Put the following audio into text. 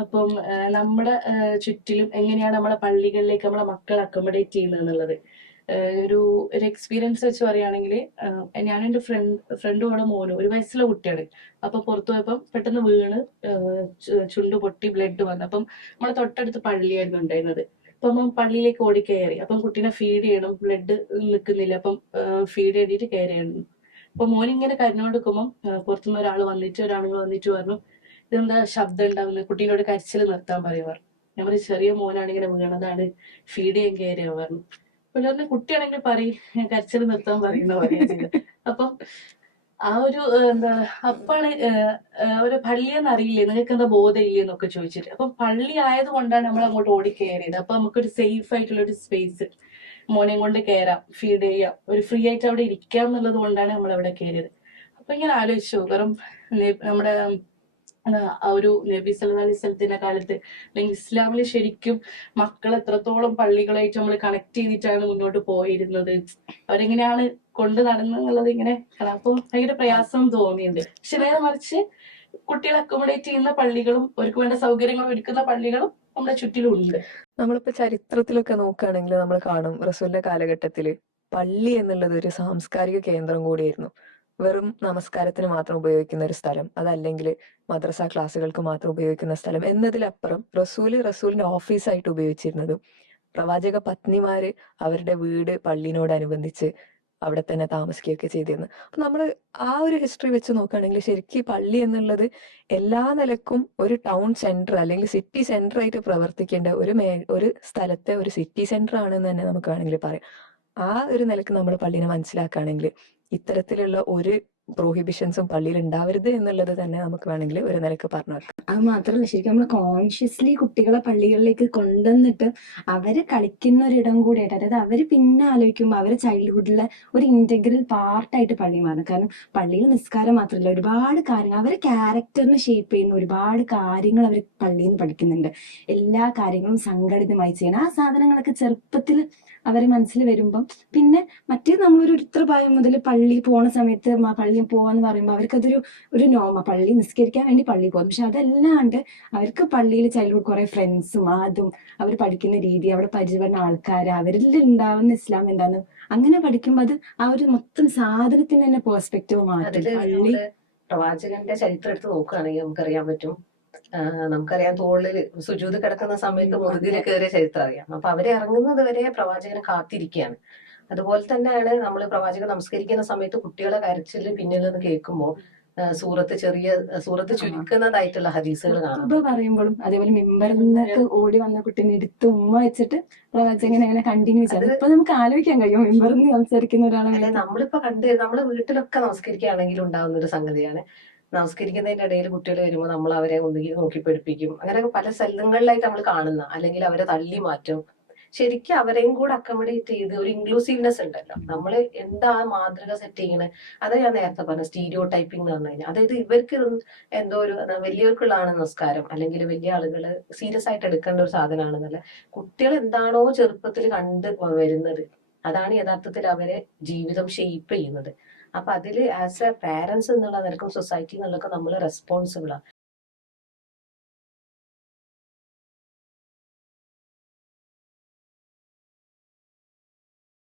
അപ്പം നമ്മുടെ ചുറ്റിലും എങ്ങനെയാണ് നമ്മളെ പള്ളികളിലേക്ക് നമ്മളെ മക്കൾ അക്കോമഡേറ്റ് ചെയ്യുന്നത് എന്നുള്ളത്. ഒരു ഒരു എക്സ്പീരിയൻസ് വെച്ച് പറയുകയാണെങ്കിൽ ഞാൻ എന്റെ ഫ്രണ്ട് ഫ്രണ്ടുമാണ് മോനും. ഒരു വയസ്സിലെ കുട്ടിയാണ്. അപ്പൊ പുറത്തു പോയപ്പം പെട്ടെന്ന് വീണ് ചുണ്ട് പൊട്ടി ബ്ലഡ് വന്നു. അപ്പം നമ്മളെ തൊട്ടടുത്ത് പള്ളിയായിരുന്നു ഉണ്ടായിരുന്നത്. അപ്പം നമ്മൾ പള്ളിയിലേക്ക് ഓടി കയറി. അപ്പം കുട്ടീനെ ഫീഡ് ചെയ്യണം. ബ്ലഡ് നിൽക്കുന്നില്ല. അപ്പം ഫീഡ് ചെയ്തിട്ട് കയറി അപ്പൊ മോനിങ്ങനെ കരഞ്ഞോണ്ടിരിക്കുമ്പോൾ പുറത്തുനിന്ന് ഒരാൾ വന്നിട്ട് ഒരാളുകൾ വന്നിട്ട് പറഞ്ഞു ഇതെന്താ ശബ്ദം ഉണ്ടാവുന്നത് കുട്ടീനോട് കരച്ചിൽ നിർത്താൻ പറയുവാർ ഞാൻ പറഞ്ഞു ചെറിയ മോനാണ് വീണതാണ്. ഫീഡ് ചെയ്യാൻ കയറിയ പറഞ്ഞു. പറഞ്ഞു, കുട്ടിയാണെങ്കിൽ പറയും. കരച്ചിൽ നിർത്താൻ പറയുന്ന പറയാ ചെയ്തത് അപ്പം ആ ഒരു എന്താ അപ്പാണ് ഒരു പള്ളി ഒരു പള്ളിയെന്ന് അറിയില്ലേ നിങ്ങൾക്ക് എന്താ ബോധമില്ലേ എന്നൊക്കെ ചോദിച്ചിട്ട്. അപ്പൊ പള്ളി ആയതുകൊണ്ടാണ് നമ്മൾ അങ്ങോട്ട് ഓടി കയറിയത് അപ്പൊ നമുക്കൊരു സേഫ് ആയിട്ടുള്ള ഒരു സ്പേസ് മോനെ കൊണ്ട് കയറാം ഫീഡ് ചെയ്യാം. ഒരു ഫ്രീ ആയിട്ട് അവിടെ ഇരിക്കാം എന്നുള്ളത് കൊണ്ടാണ് നമ്മൾ അവിടെ കയറിയത് അപ്പൊ ഇങ്ങനെ ആലോചിച്ചു. കാരണം നമ്മുടെ ഒരു നബി സല്ലല്ലാഹു അലൈഹി സ്വലത്തിന്റെ കാലത്ത്. അല്ലെങ്കിൽ ഇസ്ലാമിൽ ശരിക്കും മക്കൾ എത്രത്തോളം പള്ളികളായിട്ട് നമ്മൾ കണക്ട് ചെയ്തിട്ടാണ് മുന്നോട്ട് പോയിരുന്നത്. അവരെങ്ങനെയാണ് കൊണ്ട് നടന്നുള്ളത് ഇങ്ങനെ. അപ്പൊ ഭയങ്കര പ്രയാസം തോന്നിയിട്ടുണ്ട്. പക്ഷെ നേരെ മറിച്ച് കുട്ടികളെ അക്കോമഡേറ്റ് ചെയ്യുന്ന പള്ളികളും അവർക്ക് വേണ്ട സൗകര്യങ്ങൾ ഒരുക്കുന്ന പള്ളികളും നമ്മുടെ ചുറ്റിലും ഉണ്ട് നമ്മളിപ്പോ ചരിത്രത്തിലൊക്കെ നോക്കുകയാണെങ്കിൽ നമ്മൾ കാണും റസൂലിന്റെ കാലഘട്ടത്തിൽ പള്ളി എന്നുള്ളത് ഒരു സാംസ്കാരിക കേന്ദ്രം കൂടിയായിരുന്നു. വെറും നമസ്കാരത്തിന് മാത്രം ഉപയോഗിക്കുന്ന ഒരു സ്ഥലം അതല്ലെങ്കിൽ മദ്രസ ക്ലാസ്സുകൾക്ക് മാത്രം ഉപയോഗിക്കുന്ന സ്ഥലം എന്നതിലപ്പുറം റസൂൽ റസൂലിന്റെ ഓഫീസായിട്ട് ഉപയോഗിച്ചിരുന്നതും പ്രവാചക പത്നിമാര് അവരുടെ വീട് പള്ളിനോടനുബന്ധിച്ച് അവിടെ തന്നെ താമസിക്കുകയൊക്കെ ചെയ്തിരുന്നു. അപ്പൊ നമ്മൾ ആ ഒരു ഹിസ്റ്ററി വെച്ച് നോക്കുകയാണെങ്കിൽ ശരിക്കും പള്ളി എന്നുള്ളത് എല്ലാ നിലക്കും ഒരു ടൗൺ സെന്റർ അല്ലെങ്കിൽ സിറ്റി സെന്റർ ആയിട്ട് പ്രവർത്തിക്കേണ്ട ഒരു മേ ഒരു സ്ഥലത്തെ ഒരു സിറ്റി സെന്റർ ആണെന്ന് തന്നെ നമുക്ക് വേണമെങ്കിൽ പറയാം. ആ ഒരു നിലയ്ക്ക് നമ്മൾ പള്ളീനെ മനസ്സിലാക്കുകയാണെങ്കിൽ ഇത്തരത്തിലുള്ള ഒരു പ്രോഹിബിഷൻസും പള്ളിയിൽ ഉണ്ടാവരുത് എന്നുള്ളത് തന്നെ നമുക്ക് വേണമെങ്കിൽ ഒരു നിലയ്ക്ക് പറഞ്ഞു അത് മാത്രമല്ല ശരിക്കും നമ്മൾ കോൺഷ്യസ്ലി കുട്ടികളെ പള്ളികളിലേക്ക് കൊണ്ടുവന്നിട്ട് അവർ കളിക്കുന്ന ഒരിടം കൂടിയായിട്ട് അതായത് അവർ പിന്നെ ആലോചിക്കുമ്പോൾ അവർ ചൈൽഡ്ഹുഡിലെ ഒരു ഇന്റഗ്രൽ പാർട്ടായിട്ട് പള്ളി മാറും. കാരണം പള്ളിയിൽ നിസ്കാരം മാത്രമല്ല ഒരുപാട് കാര്യങ്ങൾ അവരെ ക്യാരക്ടറിനെ ഷേപ്പ് ചെയ്യുന്ന ഒരുപാട് കാര്യങ്ങൾ അവർ പള്ളിയിൽ നിന്ന് പഠിക്കുന്നുണ്ട്. എല്ലാ കാര്യങ്ങളും സംഘടിതമായി ചെയ്യണം. ആ സാധനങ്ങളൊക്കെ ചെറുപ്പത്തിൽ അവരെ മനസ്സിൽ വരുമ്പം പിന്നെ മറ്റേ നമ്മളൊരു ഇത്ര പ്രായം മുതൽ പള്ളി പോണ സമയത്ത് മ- പള്ളിയിൽ പോവാന്ന് പറയുമ്പോൾ അവർക്കതൊരു ഒരു നോമ പള്ളി നിസ്കരിക്കാൻ വേണ്ടി പള്ളിയിൽ പോകും. പക്ഷെ അതല്ലാണ്ട് അവർക്ക് പള്ളിയിൽ ചൈൽഡ്ഹുഡ് കുറെ ഫ്രണ്ട്സും അതും അവർ പഠിക്കുന്ന രീതി അവിടെ പരിചയപ്പെടുന്ന ആൾക്കാർ അവരിൽ ഉണ്ടാവുന്ന ഇസ്ലാം എന്താന്ന് അങ്ങനെ പഠിക്കുമ്പോൾ അത് ആ ഒരു മൊത്തം സാധനത്തിന് തന്നെ പേഴ്സ്പെക്റ്റീവ് മാറ്റും. പള്ളി പ്രവാചകന്റെ ചരിത്രം എടുത്ത് നോക്കുകയാണെങ്കിൽ നമുക്കറിയാൻ പറ്റും. നമുക്കറിയാം തോളിൽ സുജൂത് കിടക്കുന്ന സമയത്ത് മുതുകിൽ കയറിയ ചരിത്രം അറിയാം. അപ്പൊ അവരെ ഇറങ്ങുന്നത് വരെ പ്രവാചകനെ കാത്തിരിക്കുകയാണ് അതുപോലെ തന്നെയാണ് നമ്മൾ പ്രവാചകൻ നമസ്കരിക്കുന്ന സമയത്ത് കുട്ടികളെ കരച്ചിൽ പിന്നിൽ നിന്ന് കേൾക്കുമ്പോൾ സൂറത്ത് ചെറിയ സൂറത്ത് ചുരുക്കുന്നതായിട്ടുള്ള ഹദീസുകൾ കാണാം. പറയുമ്പോഴും അതേപോലെ മിമ്പറിൽ നിന്നൊക്കെ ഓടി വന്ന കുട്ടീനെ എടുത്ത് ഉമ്മ വെച്ചിട്ട് പ്രവാചകൻ അങ്ങനെ കണ്ടിന്യൂ ചെയ്തു ഇപ്പൊ നമുക്ക് ആലോചിക്കാൻ കഴിയും മെമ്പറിൽ നിന്ന് സംസാരിക്കുന്ന ഒരാളാണെങ്കിൽ ഒരാളെ നമ്മളിപ്പോ കണ്ട് നമ്മൾ വീട്ടിലൊക്കെ നമസ്കരിക്കുകയാണെങ്കിൽ ഉണ്ടാവുന്ന ഒരു സംഗതിയാണ്. നമസ്കരിക്കുന്നതിന്റെ ഇടയിൽ കുട്ടികൾ വരുമ്പോൾ നമ്മൾ അവരെ ഒന്നുകിൽ നോക്കി പഠിപ്പിക്കും. അങ്ങനെയൊക്കെ പല സ്ഥലങ്ങളിലായിട്ട് നമ്മൾ കാണുന്ന അല്ലെങ്കിൽ അവരെ തള്ളി മാറ്റും. ശരിക്കും അവരെയും കൂടെ അക്കോമഡേറ്റ് ചെയ്ത് ഒരു ഇൻക്ലൂസീവ്നെസ് ഉണ്ടല്ലോ. നമ്മൾ എന്താ മാതൃക സെറ്റ് ചെയ്യണേ? അത് ഞാൻ നേരത്തെ പറഞ്ഞ സ്റ്റീരിയോ ടൈപ്പിംഗ് എന്ന് പറഞ്ഞു കഴിഞ്ഞാൽ. അതായത് ഇവർക്ക് എന്തോ ഒരു വലിയവർക്കുള്ളതാണ് നമസ്കാരം. അല്ലെങ്കിൽ വലിയ ആളുകൾ സീരിയസ് ആയിട്ട് എടുക്കേണ്ട ഒരു സാധനമാണെന്നല്ല. കുട്ടികൾ എന്താണോ ചെറുപ്പത്തിൽ കണ്ട് വരുന്നത്. അതാണ് യഥാർത്ഥത്തിൽ അവരെ ജീവിതം ഷെയ്പ്പ് ചെയ്യുന്നത്. അപ്പൊ അതിൽ ആസ് എ പാരന്റ്സ് എന്നുള്ള നിരക്കും സൊസൈറ്റി എന്നുള്ളതൊക്കെ നമ്മൾ റെസ്പോൺസിബിൾ ആണ്